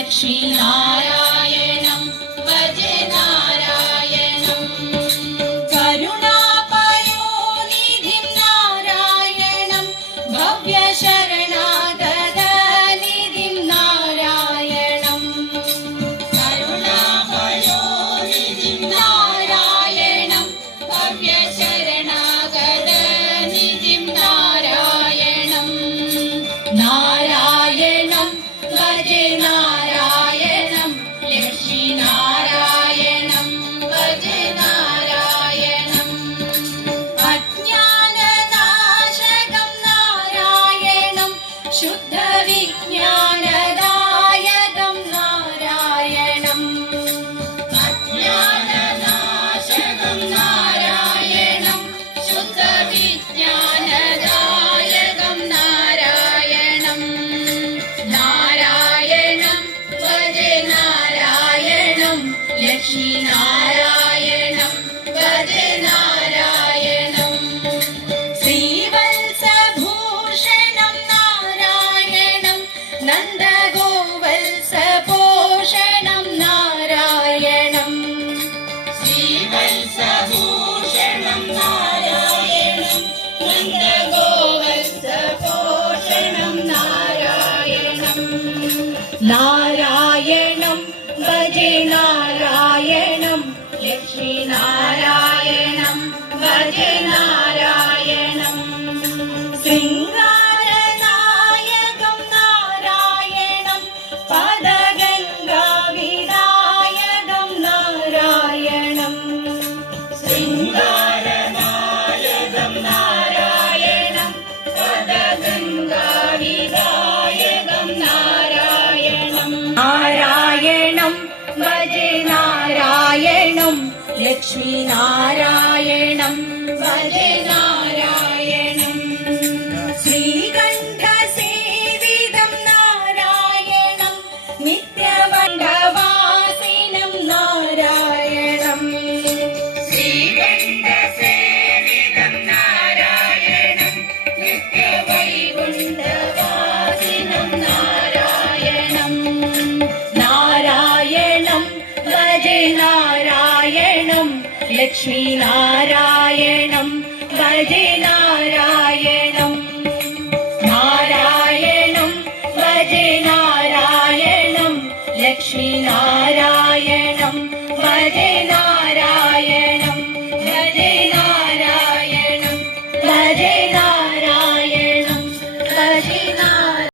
लक्ष्मीनारायणं शुद्धविज्ञानदायकं नारायणम्। अज्ञाननाशकं नारायणं शुद्धविज्ञानदायकं नारायणम्। नारायणं भजे नारायणं लक्ष्मीनारायणं नारायणं भजे नारायणं लक्ष्मीनारायणं नारायणं भजे नारायणं लक्ष्मीनारायणं नारायणं लक्ष्मीनारायणं भजे नारायणम् नारायणं भजे नारायणं लक्ष्मीनारायणं भजे नारायणं भजे